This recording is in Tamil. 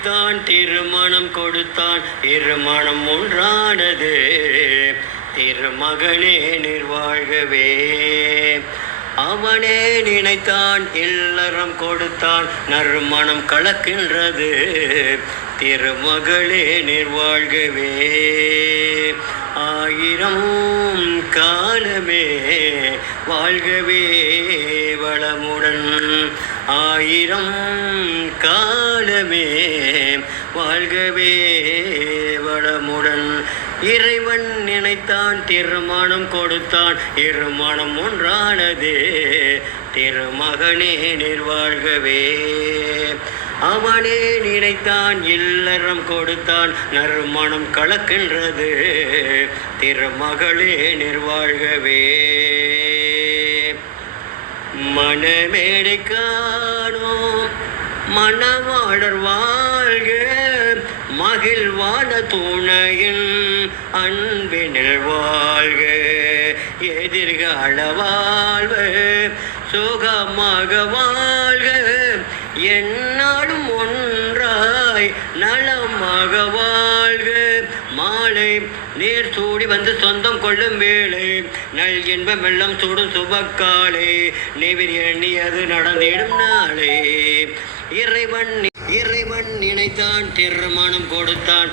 நினைத்தான் திருமணம் கொடுத்தான் இருமணம் ஒன்றானது திருமகனே நிர்வாழ்கவே. அவனே நினைத்தான் இல்லறம் கொடுத்தான் நறுமணம் கலக்கின்றது திருமகளே நிர்வாழ்கவே. ஆயிரம் காலமே வாழ்கவே வளமுடன் ஆயிரம் காலமே வாழ்கவே வளமுடன். இறைவன் நினைத்தான் திருமணம் கொடுத்தான் இருமணம் ஒன்றானது திருமகனே நிர்வாழ்கவே. அவனே நினைத்தான் இல்லறம் கொடுத்தான் நறுமணம் கலக்கின்றது திருமகளே நிர்வாழ்கவே. மணமேடை காணோம் மணவாளர் வாழ்க மகிழ்வான துணையின் அன்பினில் வாழ்க. எதிர்கால வாழ்வு சுகமாக வாழ்க என்னாலும் ஒன்றாய் நலமாக வாழ்க. மாலை நீர் சூடி வந்து சொந்தம் கொள்ளும் வேளை நல் இன்பம் வெள்ளம் சூடும் சுபக்காலே நெவிர் எண்ணியது நடந்திடும் நாளே. இறைவன் நினைத்தான் திருமணம் கொடுத்தான்